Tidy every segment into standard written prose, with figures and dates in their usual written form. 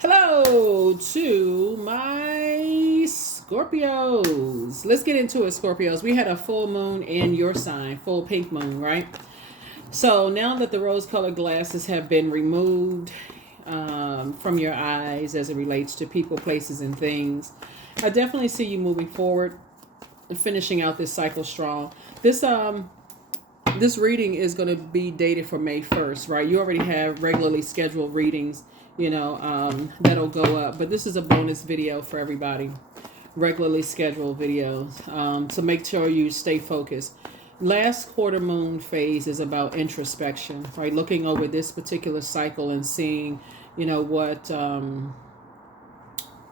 Hello to my Scorpios. Let's get into it, Scorpios. We had a full moon in your sign, full pink moon, right? So now that the rose colored glasses have been removed from your eyes as it relates to people, places, and things, I definitely see you moving forward and finishing out this cycle strong. This reading is going to be dated for May 1st, right? You already have regularly scheduled readings, that'll go up. But this is a bonus video for everybody, regularly scheduled videos. So make sure you stay focused. Last quarter moon phase is about introspection, right? Looking over this particular cycle and seeing, what, and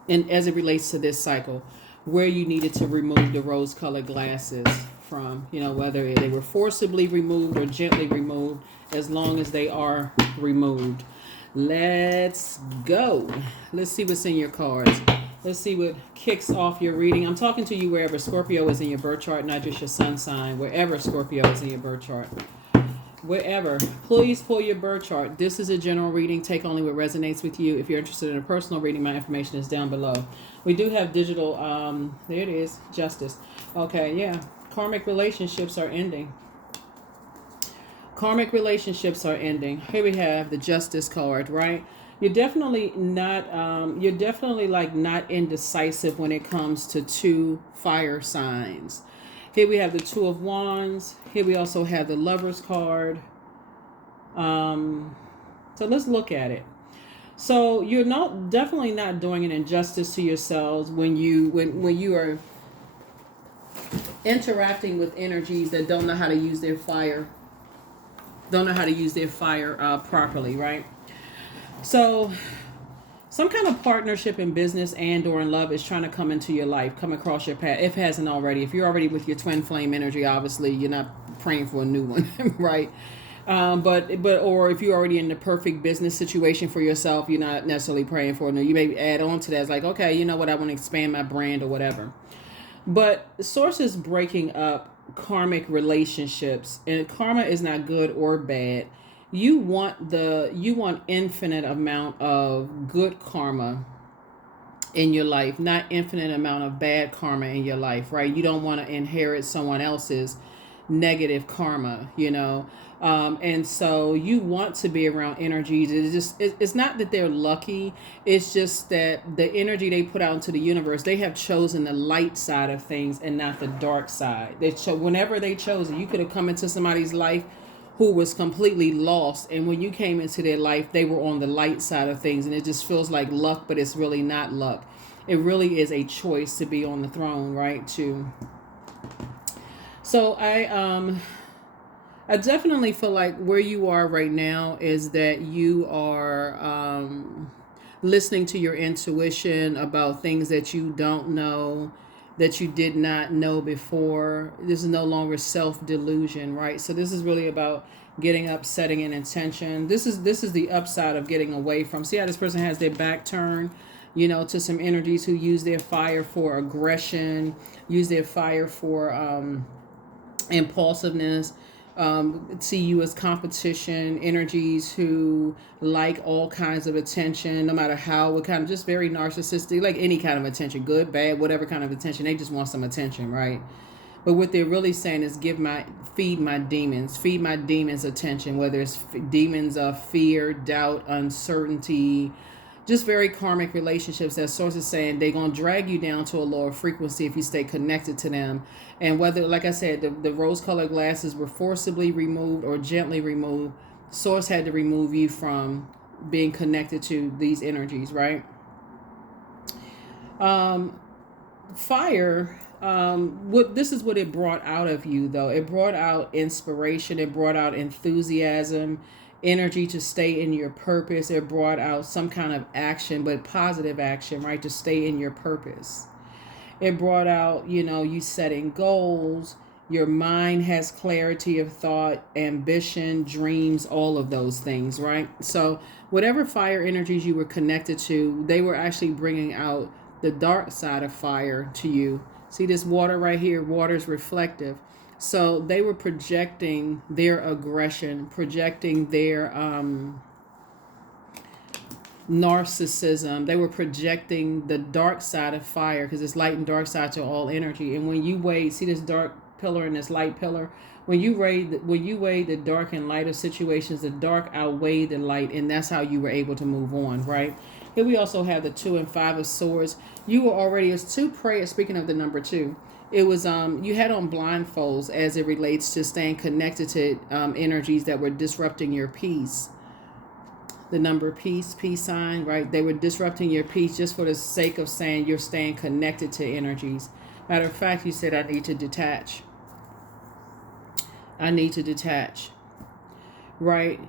as it relates to this cycle, where you needed to remove the rose colored glasses from, whether they were forcibly removed or gently removed, as long as they are removed. Let's go. Let's see what's in your cards. Let's see what kicks off your reading. I'm talking to you wherever Scorpio is in your birth chart, not just your sun sign, wherever Scorpio is in your birth chart. Wherever, please pull your birth chart. This is a general reading. Take only what resonates with you. If you're interested in a personal reading, my information is down below. We do have digital, there it is, justice. Okay, yeah. Karmic relationships are ending. Karmic relationships are ending. Here we have the justice card, right? You're definitely not, not indecisive when it comes to two fire signs. Here we have the Two of Wands. Here we also have the Lover's card. So let's look at it. So you're definitely not doing an injustice to yourselves when you are interacting with energies that don't know how to use their fire. Don't know how to use their fire properly, right? So some kind of partnership in business and or in love is trying to come into your life, come across your path. If it hasn't already. If you're already with your twin flame energy, obviously you're not praying for a new one, right? But or if you're already in the perfect business situation for yourself, you're not necessarily praying for a new. You may add on to that, it's like, okay, you know what, I want to expand my brand or whatever. But source is breaking up karmic relationships, and karma is not good or bad. You want infinite amount of good karma in your life, not infinite amount of bad karma in your life, right? You don't want to inherit someone else's negative karma, and so you want to be around energies. It's not that they're lucky, it's just that the energy they put out into the universe, they have chosen the light side of things and not the dark side. Whenever they chose it, you could have come into somebody's life who was completely lost, and when you came into their life, they were on the light side of things, and it just feels like luck, but it's really not luck. It really is a choice to be on the throne, right? So I definitely feel like where you are right now is that you are listening to your intuition about things that you don't know, that you did not know before. This is no longer self-delusion, right? So this is really about getting up, setting an intention. This is the upside of getting away from. See how this person has their back turned, to some energies who use their fire for aggression, use their fire for impulsiveness, see you as competition energies who like all kinds of attention, no matter what kind of, just very narcissistic, like any kind of attention, good, bad, whatever kind of attention. They just want some attention, right? But what they're really saying is feed my demons attention, whether it's demons of fear, doubt, uncertainty, just very karmic relationships that source is saying they're going to drag you down to a lower frequency if you stay connected to them. And whether, like I said, the rose colored glasses were forcibly removed or gently removed, source had to remove you from being connected to these energies, right? Fire, this is what it brought out of you, though. It brought out inspiration, it brought out enthusiasm, energy to stay in your purpose. It brought out some kind of action, but positive action, right? To stay in your purpose. It brought out, you setting goals. Your mind has clarity of thought, ambition, dreams, all of those things, right? So whatever fire energies you were connected to, they were actually bringing out the dark side of fire to you. See this water right here? Water is reflective. So they were projecting their aggression, projecting their narcissism. They were projecting the dark side of fire, because it's light and dark side to all energy. And when you weigh, see this dark pillar and this light pillar, when you weigh the dark and light of situations, the dark outweighed the light, and that's how you were able to move on, right? Here we also have the 2 and 5 of swords. You were already, as 2 prayers, speaking of the number 2, it was you had on blindfolds as it relates to staying connected to energies that were disrupting your peace. The number peace sign, right? They were disrupting your peace just for the sake of saying you're staying connected to energies. Matter of fact, you said, I need to detach. I need to detach, right?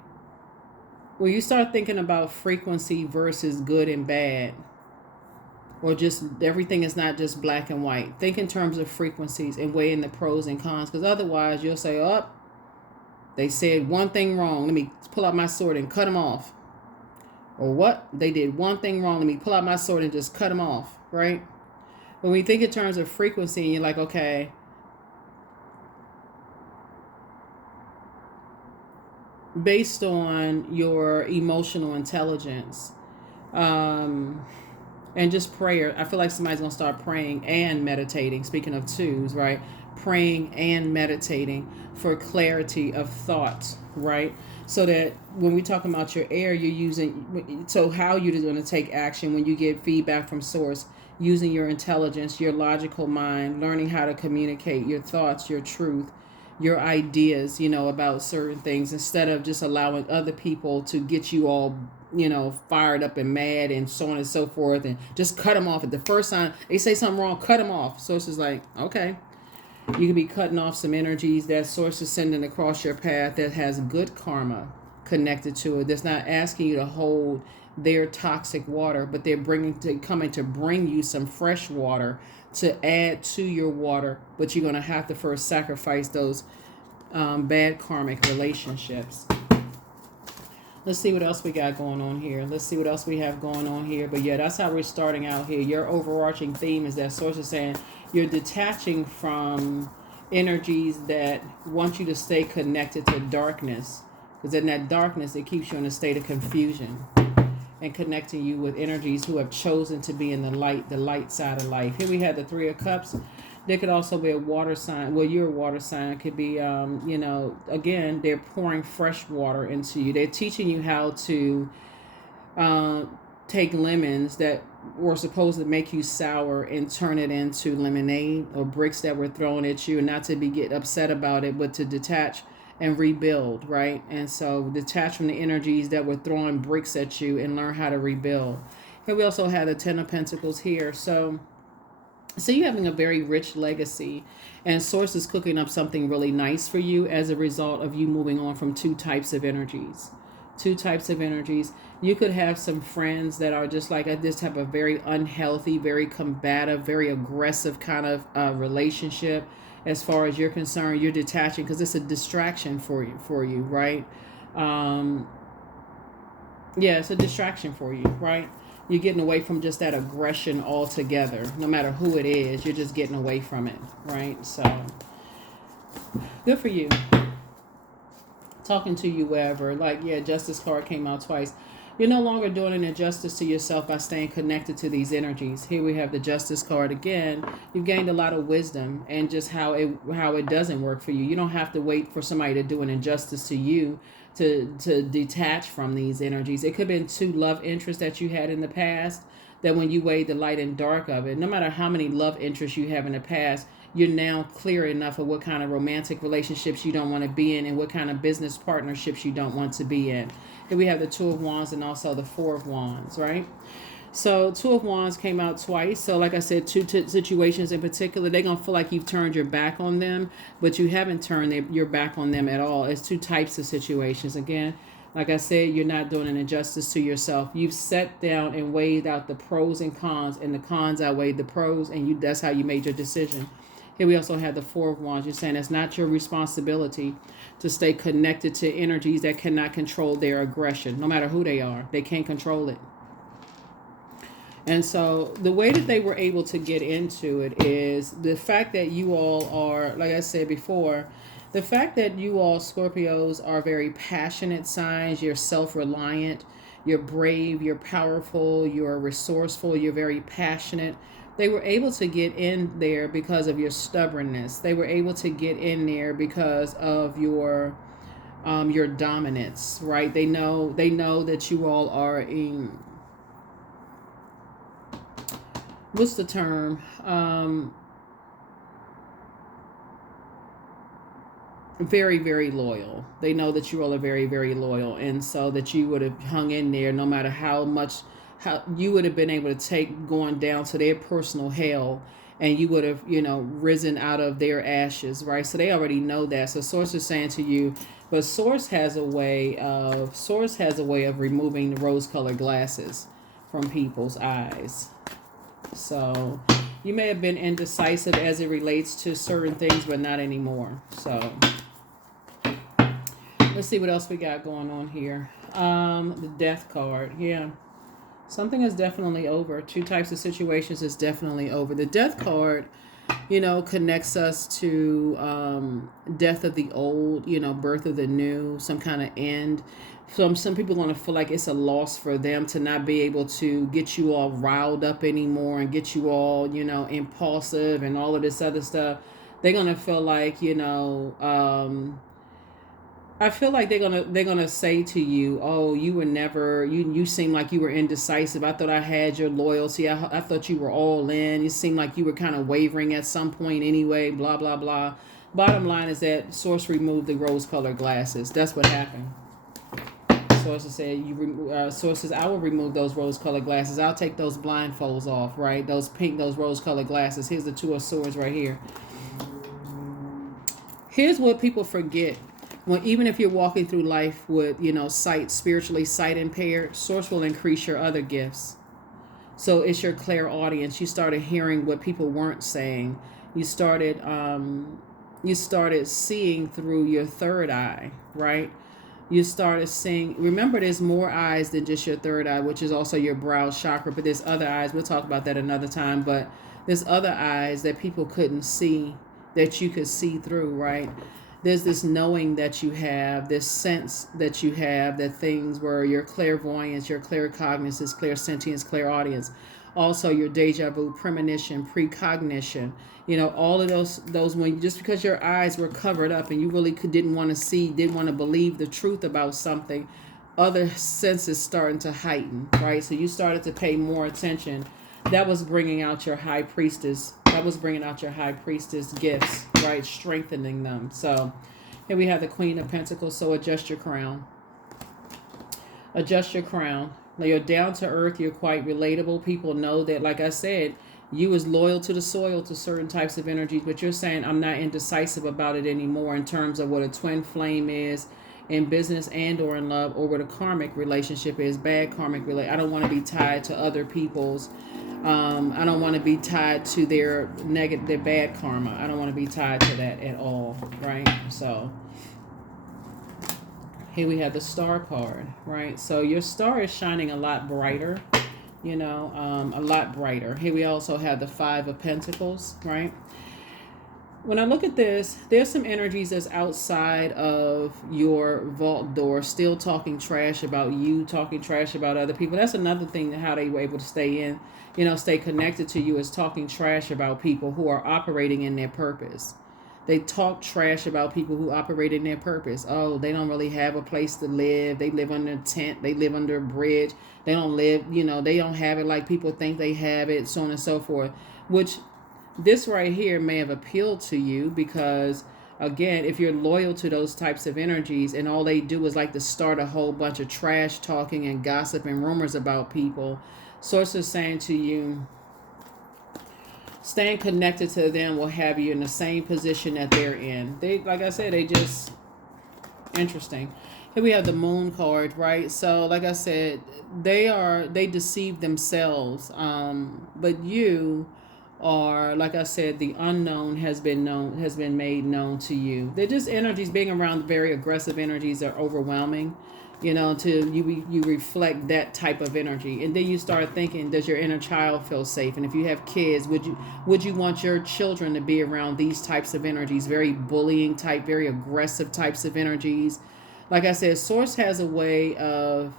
When you start thinking about frequency versus good and bad, or just everything is not just black and white. Think in terms of frequencies and weigh in the pros and cons, because otherwise you'll say, oh, they said one thing wrong. Let me pull out my sword and cut them off. Or what? They did one thing wrong. Let me pull out my sword and just cut them off, right? When we think in terms of frequency, and you're like, okay, based on your emotional intelligence, and just prayer, I feel like somebody's going to start praying and meditating. Speaking of 2s, right? Praying and meditating for clarity of thoughts, right? So that when we talk about your air, you're using, so how you're going to take action when you get feedback from source, using your intelligence, your logical mind, learning how to communicate your thoughts, your truth, your ideas, about certain things, instead of just allowing other people to get you all, fired up and mad and so on and so forth, and just cut them off at the first time they say something wrong. Cut them off. So it's just like, okay, you can be cutting off some energies that source is sending across your path that has good karma connected to it, that's not asking you to hold their toxic water, but they're coming to bring you some fresh water to add to your water. But you're going to have to first sacrifice those bad karmic relationships. Let's see what else we got going on here. Let's see what else we have going on here. But yeah, that's how we're starting out here. Your overarching theme is that source is saying you're detaching from energies that want you to stay connected to darkness. Because in that darkness, it keeps you in a state of confusion, and connecting you with energies who have chosen to be in the light side of life. Here we have the 3 of Cups. There could also be a water sign. Well, your water sign. It could be, again, they're pouring fresh water into you. They're teaching you how to take lemons that were supposed to make you sour and turn it into lemonade, or bricks that were thrown at you, and not to get upset about it, but to detach and rebuild, right? And so detach from the energies that were throwing bricks at you and learn how to rebuild. Here we also have the 10 of Pentacles here. So you're having a very rich legacy, and source is cooking up something really nice for you as a result of you moving on from 2 types of energies. 2 types of energies. You could have some friends that are just like this type of very unhealthy, very combative, very aggressive kind of relationship. As far as you're concerned, you're detaching because it's a distraction for you, right? It's a distraction for you, right? You're getting away from just that aggression altogether. No matter who it is, you're just getting away from it, right? So, good for you. Talking to you wherever. Justice card came out twice. You're no longer doing an injustice to yourself by staying connected to these energies. Here we have the Justice card again. You've gained a lot of wisdom and just how it doesn't work for you. You don't have to wait for somebody to do an injustice to you to detach from these energies. It could have been 2 love interests that you had in the past, that when you weighed the light and dark of it, no matter how many love interests you have in the past, you're now clear enough of what kind of romantic relationships you don't want to be in, and what kind of business partnerships you don't want to be in. Here we have the 2 of Wands and also the 4 of Wands, right? So 2 of Wands came out twice. So like I said, 2 situations in particular, they're going to feel like you've turned your back on them, but you haven't turned your back on them at all. It's 2 types of situations. Again, like I said, you're not doing an injustice to yourself. You've sat down and weighed out the pros and cons, and the cons outweighed the pros, and that's how you made your decision. Here we also have the 4 of Wands. You're saying it's not your responsibility to stay connected to energies that cannot control their aggression. No matter who they are, they can't control it. And so the way that they were able to get into it is the fact that you all are, like I said before, the fact that you all Scorpios are very passionate signs. You're self-reliant. You're brave, you're powerful, you're resourceful, you're very passionate. They were able to get in there because of your stubbornness. They were able to get in there because of your dominance, right? They know that you all are in, what's the term? Very, very loyal. They know that you all are very, very loyal, and so that you would have hung in there no matter how much, how you would have been able to take going down to their personal hell, and you would have, risen out of their ashes, right? So they already know that. So Source is saying to you, but Source has a way of removing the rose-colored glasses from people's eyes. So you may have been indecisive as it relates to certain things, but not anymore. So let's see what else we got going on here. The Death card. Yeah. Something is definitely over. Two types of situations is definitely over. The Death card, connects us to death of the old, birth of the new, some kind of end. Some people are going to feel like it's a loss for them to not be able to get you all riled up anymore and get you all, impulsive and all of this other stuff. They're going to feel like, I feel like they're gonna say to you, "Oh, you were never you seem like you were indecisive. I thought I had your loyalty. I thought you were all in. You seemed like you were kind of wavering at some point anyway." Blah blah blah. Bottom line is that Source removed the rose-colored glasses. That's what happened. Sources said, Sources, I will remove those rose-colored glasses. I'll take those blindfolds off. Right, those rose-colored glasses. Here's the Two of Swords right here. Here's what people forget. Well, even if you're walking through life with, spiritually sight impaired, Source will increase your other gifts. So it's your clairaudience. You started hearing what people weren't saying. You started seeing through your third eye, right? You started seeing. Remember, there's more eyes than just your third eye, which is also your brow chakra. But there's other eyes. We'll talk about that another time. But there's other eyes that people couldn't see that you could see through, right? There's this knowing that you have, this sense that you have, that things were your clairvoyance, your claircognizance, clairsentience, clairaudience. Also your deja vu, premonition, precognition. All of those when just because your eyes were covered up and you really didn't want to see, didn't want to believe the truth about something, other senses starting to heighten, right? So you started to pay more attention. That was bringing out your high priestess. That was bringing out your high priestess gifts, right? Strengthening them. So here we have the Queen of Pentacles. So adjust your crown. Adjust your crown. Now you're down to earth. You're quite relatable. People know that, like I said, you was loyal to the soil to certain types of energies, but you're saying I'm not indecisive about it anymore in terms of what a twin flame is in business and or in love, or what a karmic relationship is, bad karmic relate. I don't want to be tied to other people's. I don't want to be tied to their their bad karma. I don't want to be tied to that at all, right? So here we have the Star card, right? So your star is shining a lot brighter, a lot brighter. Here we also have the Five of Pentacles, right? When I look at this, there's some energies that's outside of your vault door, still talking trash about you, talking trash about other people. That's another thing, how they were able to stay connected to you, is talking trash about people who are operating in their purpose. They talk trash about people who operate in their purpose. Oh, they don't really have a place to live. They live under a tent. They live under a bridge. They don't live, they don't have it like people think they have it, so on and so forth. Which this right here may have appealed to you because, again, if you're loyal to those types of energies and all they do is like to start a whole bunch of trash talking and gossip and rumors about people, Source is saying to you, staying connected to them will have you in the same position that they're in. They, like I said, they just interesting. Here we have the Moon card, right? So, like I said, they deceive themselves, but you are, like I said, the unknown has been made known to you. They're just energies. Being around very aggressive energies are overwhelming. To you reflect that type of energy, and then you start thinking, does your inner child feel safe? And if you have kids, would you want your children to be around these types of energies, very bullying type, very aggressive types of energies? Like I said, Source has a way of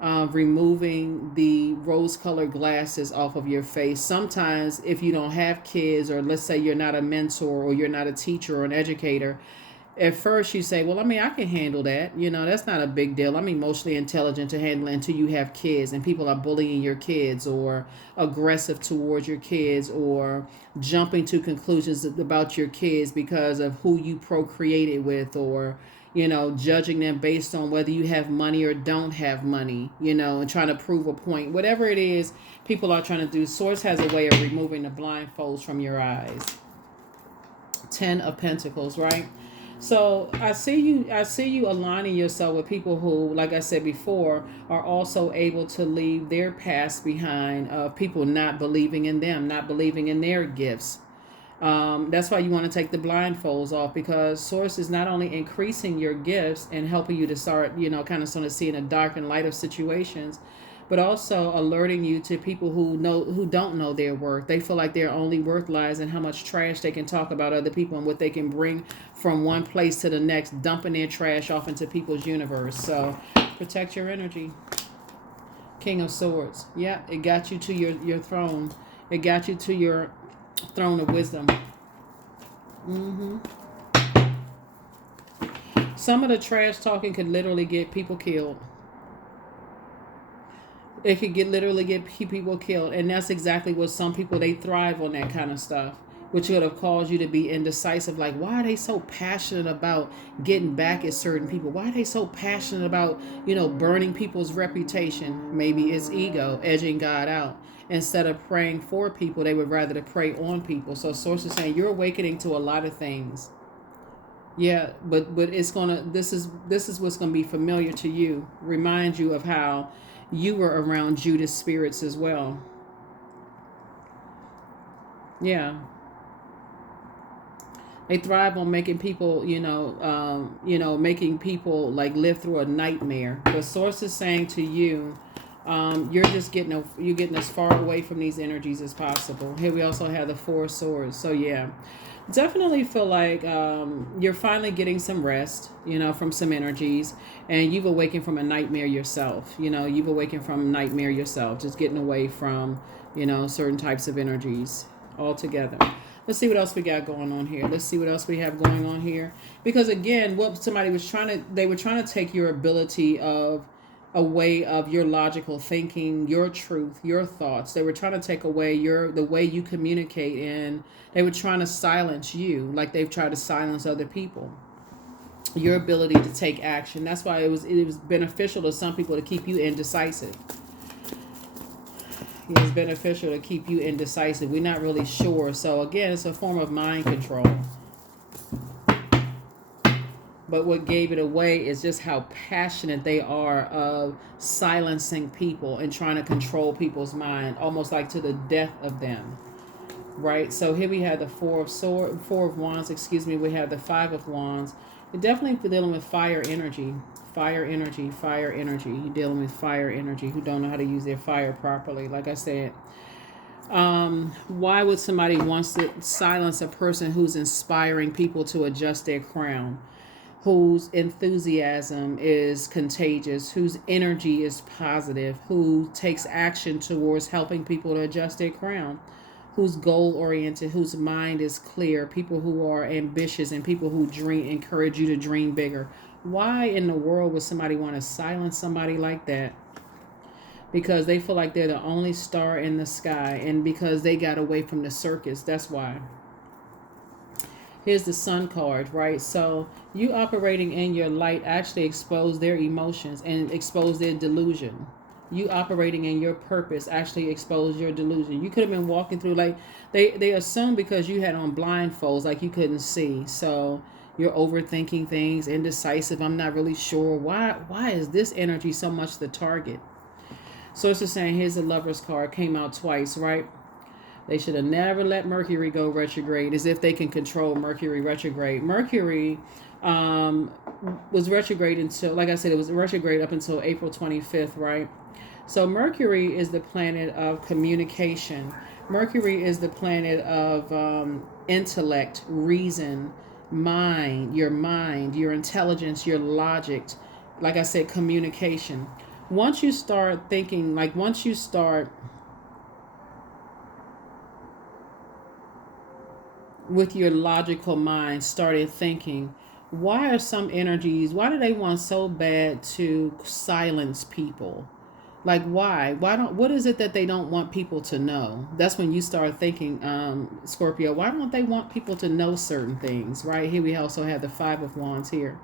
removing the rose-colored glasses off of your face. Sometimes if you don't have kids, or let's say you're not a mentor or you're not a teacher or an educator, at first you say, well, I mean, I can handle that. That's not a big deal. I'm emotionally intelligent to handle it, until you have kids and people are bullying your kids or aggressive towards your kids or jumping to conclusions about your kids because of who you procreated with, or judging them based on whether you have money or don't have money, and trying to prove a point. Whatever it is people are trying to do, Source has a way of removing the blindfolds from your eyes. 10 of Pentacles, right? So I see you aligning yourself with people who, like I said before, are also able to leave their past behind, of people not believing in them, not believing in their gifts. That's why you want to take the blindfolds off, because Source is not only increasing your gifts and helping you to start, kind of sort of seeing a dark and light of situations, but also alerting you to people who don't know their worth. They feel like their only worth lies in how much trash they can talk about other people and what they can bring from one place to the next, dumping their trash off into people's universe. So protect your energy. King of Swords. Yeah, it got you to your throne. It got you to your throne of wisdom. Some of the trash talking could literally get people killed. It could literally get people killed. And that's exactly what some people, they thrive on that kind of stuff, which would have caused you to be indecisive. Like, why are they so passionate about getting back at certain people? Why are they so passionate about, burning people's reputation? Maybe it's ego edging God out. Instead of praying for people, they would rather to pray on people. So Source is saying you're awakening to a lot of things. Yeah, but it's gonna, this is what's gonna be familiar to you. Remind you of how you were around Judas spirits as well. Yeah. They thrive on making people, making people like live through a nightmare. The Source is saying to you, you're getting as far away from these energies as possible. Here we also have the Four of Swords. So yeah, definitely feel like you're finally getting some rest, from some energies, and you've awakened from a nightmare yourself. You've awakened from a nightmare yourself, just getting away from, certain types of energies altogether. Let's see what else we got going on here. Let's see what else we have going on here. Because again, what somebody was they were trying to take your ability of a way of your logical thinking, your truth, your thoughts. They were trying to take away the way you communicate, and they were trying to silence you like they've tried to silence other people. Your ability to take action. That's why it was beneficial to some people to keep you indecisive. It's beneficial to keep you indecisive. We're not really sure. So again, it's a form of mind control. But what gave it away is just how passionate they are of silencing people and trying to control people's mind, almost like to the death of them. Right? So here we have the Four of Wands, we have the Five of Wands. You're definitely dealing with fire energy. Fire energy. You're dealing with fire energy who don't know how to use their fire properly. Like I said, why would somebody want to silence a person who's inspiring people to adjust their crown? Whose enthusiasm is contagious, whose energy is positive, who takes action towards helping people to adjust their crown, who's goal-oriented, whose mind is clear, people who are ambitious, and people who encourage you to dream bigger. Why in the world would somebody want to silence somebody like that? Because they feel like they're the only star in the sky, and because they got away from the circus, that's why. Here's the Sun card, right? So you operating in your light actually expose their emotions and expose their delusion. You operating in your purpose actually expose your delusion. You could have been walking through, like, they assume because you had on blindfolds, like you couldn't see. So you're overthinking things, indecisive. I'm not really sure. Why is this energy so much the target? So it's just saying, here's the Lover's card, came out twice, right? They should have never let Mercury go retrograde, as if they can control Mercury retrograde. Mercury was retrograde until, like I said, it was retrograde up until April 25th, right? So Mercury is the planet of communication. Mercury is the planet of intellect, reason, mind, your intelligence, your logic. Like I said, communication. once you start thinking, like once you start with your logical mind started thinking, why are some energies, why do they want so bad to silence people? Like why don't, what is it that they don't want people to know? That's when you start thinking, Scorpio, why don't they want people to know certain things? Right here we also have the Five of Wands here,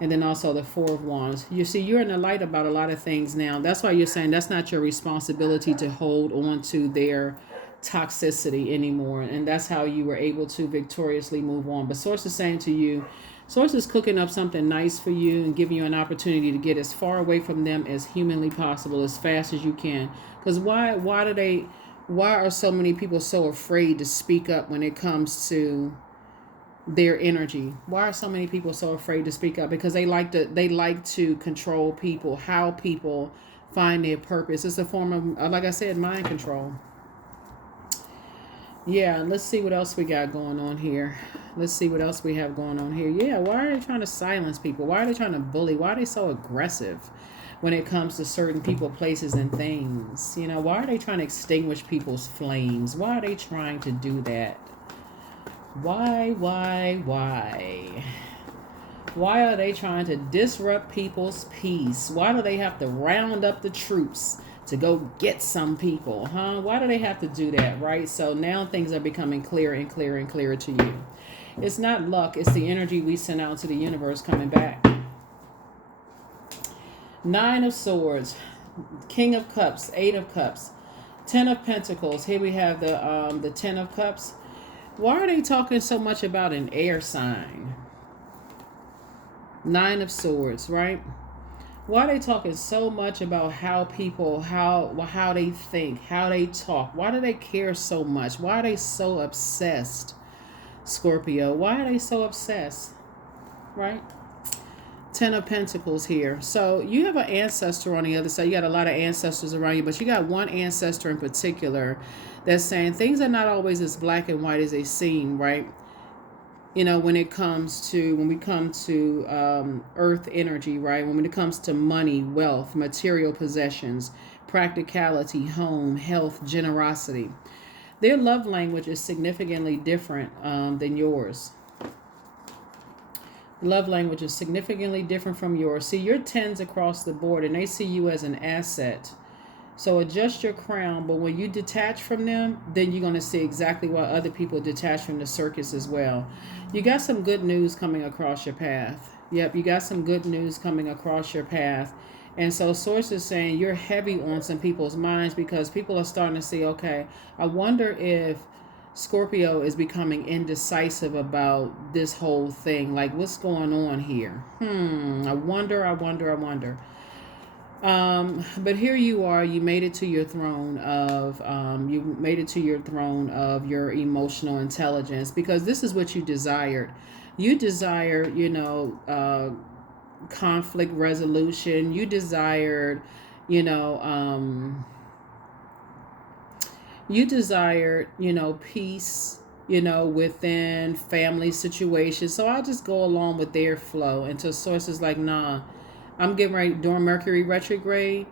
and then also the Four of Wands. You see, you're in the light about a lot of things now. That's why you're saying that's not your responsibility to hold on to their toxicity anymore. And that's how you were able to victoriously move on. But Source is saying to you, Source is cooking up something nice for you and giving you an opportunity to get as far away from them as humanly possible, as fast as you can. Because why are so many people so afraid to speak up when it comes to their energy? Why are so many people so afraid to speak up? Because they like to control people, how people find their purpose. It's a form of, like I said, mind control. Yeah, let's see what else we got going on here. Let's see what else we have going on here. Yeah, why are they trying to silence people? Why are they trying to bully? Why are they so aggressive when it comes to certain people, places, and things? You know, why are they trying to extinguish people's flames? Why are they trying to do that? Why? Why are they trying to disrupt people's peace? Why do they have to round up the troops to go get some people, huh? Why do they have to do that, right? So now things are becoming clearer and clearer and clearer to you. It's not luck, it's the energy we send out to the universe coming back. Nine of Swords, King of Cups, Eight of Cups, Ten of Pentacles. Here we have the Ten of Cups. Why are they talking so much about an air sign? Nine of Swords, right? Why are they talking so much about how people, how they think, how they talk? Why do they care so much? Why are they so obsessed, Scorpio? Why are they so obsessed, right? Ten of Pentacles here. So you have an ancestor on the other side. You got a lot of ancestors around you, but you got one ancestor in particular that's saying things are not always as black and white as they seem, right? You know, when we come to earth energy, right? When it comes to money, wealth, material possessions, practicality, home, health, generosity, their love language is significantly different than yours. Love language is significantly different from yours. See, you're tens across the board, and they see you as an asset. So adjust your crown, but when you detach from them, then you're going to see exactly why other people detach from the circus as well. You got some good news coming across your path. Yep, you got some good news coming across your path. And so Source is saying you're heavy on some people's minds because people are starting to see, okay, I wonder if Scorpio is becoming indecisive about this whole thing. Like, what's going on here? I wonder. But here you are, you made it to your throne of your emotional intelligence, because this is what you desired. You desire, conflict resolution. You desired, you know, peace, within family situations. So I'll just go along with their flow until Source is like, nah, I'm getting ready during Mercury retrograde.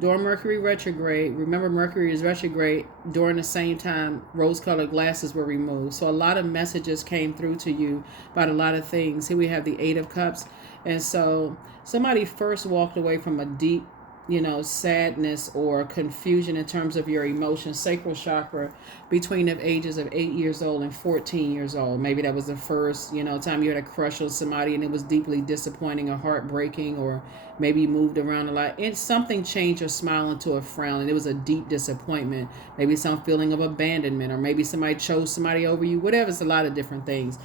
Remember, Mercury is retrograde during the same time rose-colored glasses were removed. So a lot of messages came through to you about a lot of things. Here we have the Eight of Cups. And so somebody first walked away from a deep, sadness or confusion in terms of your emotions, sacral chakra, between the ages of 8 years old and 14 years old. Maybe that was the first, time you had a crush on somebody and it was deeply disappointing or heartbreaking, or maybe you moved around a lot and something changed your smile into a frown and it was a deep disappointment. Maybe some feeling of abandonment, or maybe somebody chose somebody over you, whatever. It's a lot of different things.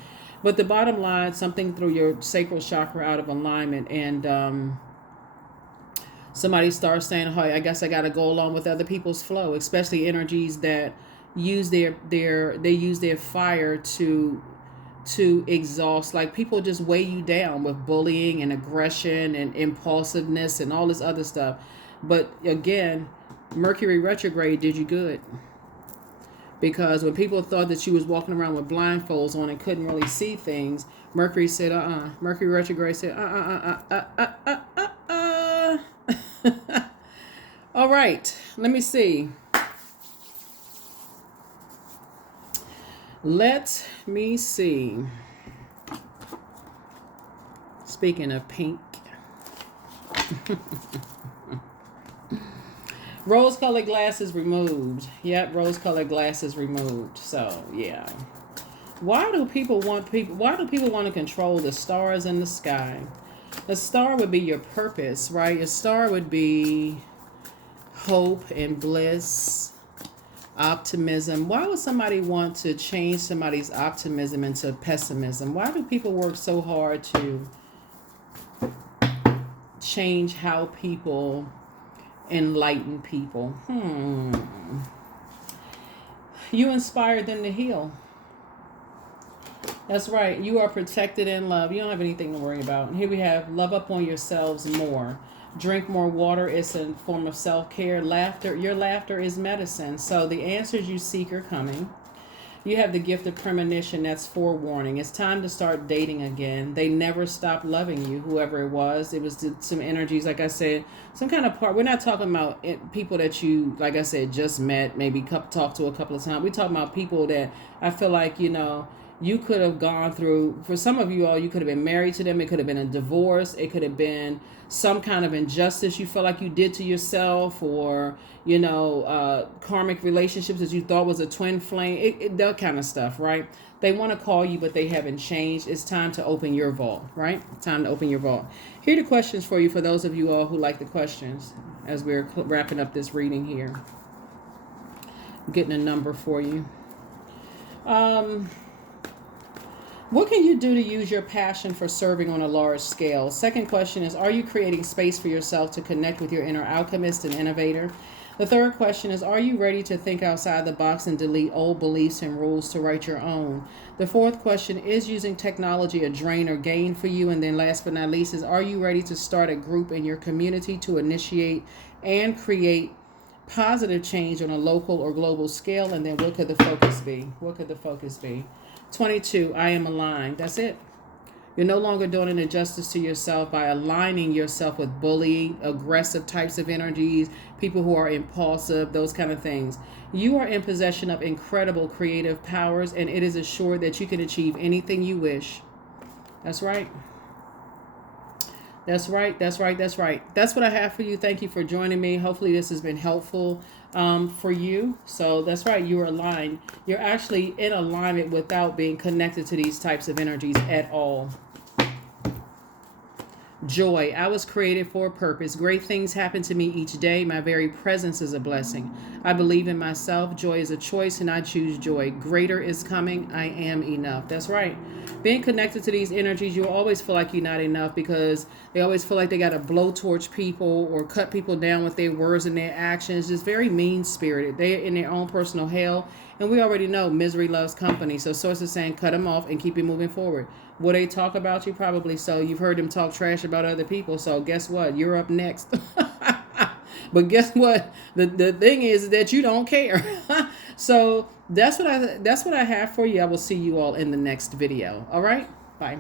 But the bottom line, something threw your sacral chakra out of alignment, and somebody starts saying, "Hey, I guess I got to go along with other people's flow," especially energies that use their fire to exhaust. Like, people just weigh you down with bullying and aggression and impulsiveness and all this other stuff. But again, Mercury retrograde did you good, because when people thought that you was walking around with blindfolds on and couldn't really see things, Mercury said, Mercury retrograde said, All right. Let me see. Let me see. Speaking of pink. Rose-colored glasses removed. Yep, rose-colored glasses removed. So, yeah. Why do people want to control the stars in the sky? A star would be your purpose, right? A star would be hope and bliss, optimism. Why would somebody want to change somebody's optimism into pessimism? Why do people work so hard to change how people enlighten people? You inspired them to heal. That's right. You are protected in love. You don't have anything to worry about. And here we have love up on yourselves more. Drink more water. It's a form of self-care. Laughter. Your laughter is medicine. So the answers you seek are coming. You have the gift of premonition. That's forewarning. It's time to start dating again. They never stopped loving you, whoever it was. It was some energies, like I said, some kind of part. We're not talking about people that you, like I said, just met, maybe talked to a couple of times. We're talking about people that I feel like, you could have gone through. For some of you all, you could have been married to them. It could have been a divorce. It could have been some kind of injustice you felt like you did to yourself, or karmic relationships that you thought was a twin flame, that kind of stuff, right? They want to call you, but they haven't changed. It's time to open your vault, right? Time to open your vault. Here are the questions for you, for those of you all who like the questions, as we're wrapping up this reading here. I'm getting a number for you. What can you do to use your passion for serving on a large scale? Second question is, are you creating space for yourself to connect with your inner alchemist and innovator? The third question is, are you ready to think outside the box and delete old beliefs and rules to write your own? The fourth question is, using technology a drain or gain for you? And then last but not least is, are you ready to start a group in your community to initiate and create positive change on a local or global scale? And then what could the focus be? What could the focus be? 22, I am aligned. That's it. You're no longer doing an injustice to yourself by aligning yourself with bullying, aggressive types of energies, people who are impulsive, those kind of things. You are in possession of incredible creative powers, and it is assured that you can achieve anything you wish. That's right. That's right. That's right. That's right. That's what I have for you. Thank you for joining me. Hopefully this has been helpful for you. So that's right. You're aligned. You're actually in alignment without being connected to these types of energies at all. Joy. I was created for a purpose. Great things happen to me each day. My very presence is a blessing. I believe in myself. Joy is a choice, and I choose joy. Greater is coming. I am enough. That's right. Being connected to these energies, you'll always feel like you're not enough, because they always feel like they got to blowtorch people or cut people down with their words and their actions. Just very mean-spirited. They're in their own personal hell. And we already know misery loves company. So Source is saying cut them off and keep it moving forward. Will they talk about you? Probably so. You've heard them talk trash about other people. So guess what? You're up next. But guess what? The thing is that you don't care. So that's what I have for you. I will see you all in the next video. All right? Bye.